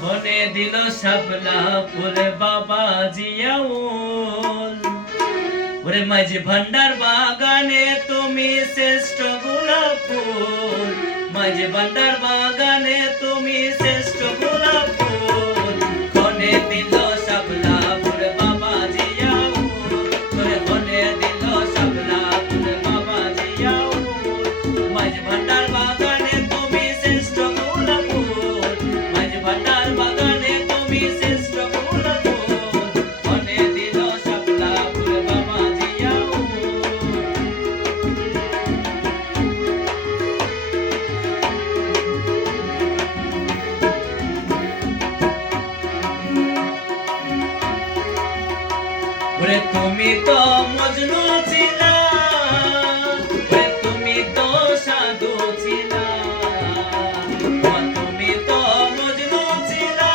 হনে দিল শাপলা ফুল বাবা জিয়াউল। ওরে মাঝি ভান্ডার বাগানে তুমি শ্রেষ্ঠ গোলাপ ফুল, মাঝি ভান্ডার বাগানে তুমি শ্রেষ্ঠ গোলাপ ফুল। হনে দিল শাপলা ফুল বাবা জিয়াউল, ওরে হনে দিল শাপলা ফুল বাবা জিয়াউল। মাঝি ভান্ডার বাগানে তুমি শ্রেষ্ঠ গোলাপ ফুল, মাঝি ভান্ডার বাগানে তুমি শ্রেষ্ঠ গোলাপ ফুল। হনে দিল শাপলা ফুল বাবা জিয়াউল। ওরে তুমি তো মজনু ছিলা, ওরে তুমি তো সাধু ছিলা, তুমি তো মজনু ছিলা,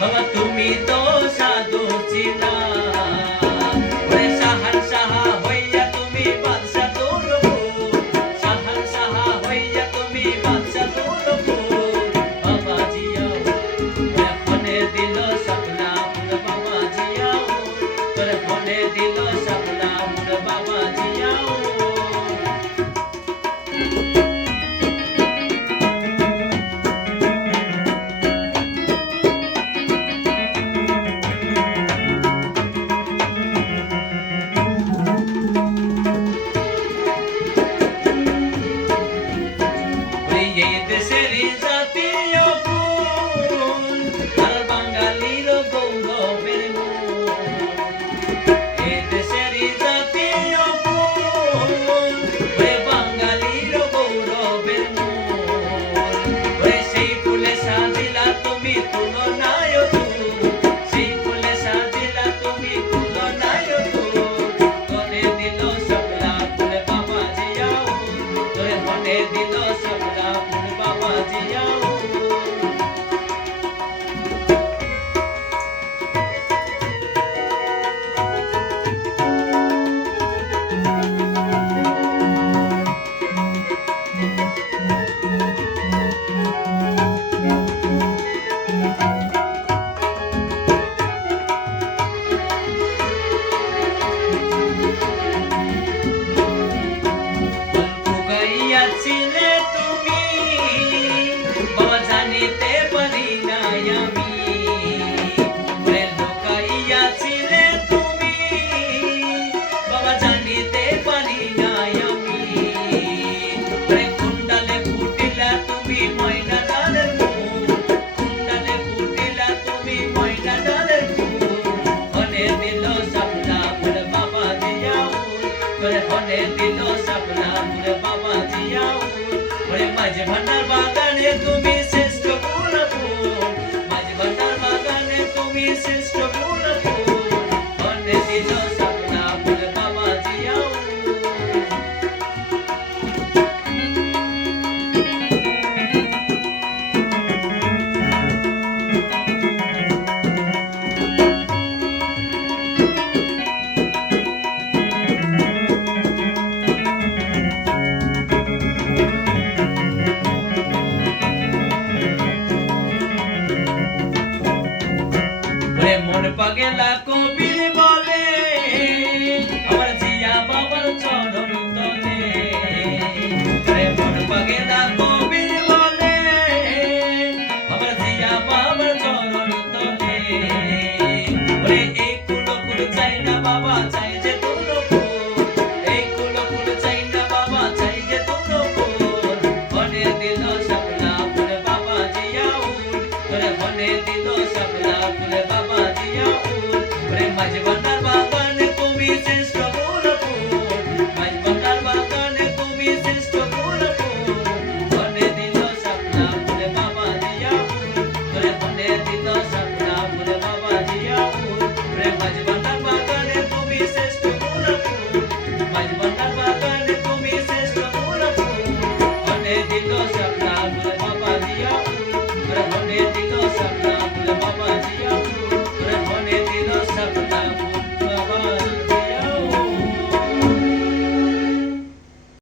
বাবা তুমি তো সাধু ছিলা। ওরে শাহান শাহা হইয়া তুমি বাদশা তুলবুল, শাহান শাহা হইয়া তুমি বাদশা তুলবুল। বাবা জিয়াউল ওরে হনে দিল শাপলা ফুল বাবা জিয়াউল, তোরে হনে দিল শাপলা ফুল বাবা জিয়াউল। এই দেশেরই জাতীয় ফুল আর বাঙালির গৌরবের মূল। এই দেশেরই জাতীয় ফুল ওরে বাঙালির গৌরবের মূল। ওরে সেই ফুলে সাজিলা তুমি তুলনায় তুল, সেই ফুলে সাজিলা তুমি তুলনায় তুল। হনে দিল শাপলা ফুল বাবা জিয়াউল, তোরে হনে দিল শাপলা ফুল বাবা জিয়াউল। লুকাইয়াছিলে তুমি বাবা জানিতে পারি নাই আমি, ওরে লুকাইয়াছিলে তুমি বাবা জানিতে পারি নাই আমি। ওরে কুণ্ডালে ফুটিলা তুমি ময়না ডালের ফুল, কুণ্ডালে ফুটিলা তুমি ময়না ডালের ফুল। হনে দিল শাপলা ফুল বাবা জিয়াউল, তোরে হনে দিল শাপলা ফুল বাবা জিয়াউল। ওরে মাঝি ভান্ডার বাগানে তুমি শ্রেষ্ঠ গোলাপ ফুল, মাঝি ভান্ডার বাগানে তুমি শ্রেষ্ঠ গোলাপ ফুল। হনে দিল শাপলা ফুল বাবা জিয়াউল। ওরে মন পাগেলা কবির বলে আমার জিয়া বাবার চরণ তলে। ওরে মন পাগেলা কবির বলে আমার জিয়া বাবার চরণ তলে। ওরে এই কুলো কুলো চাই না বাবা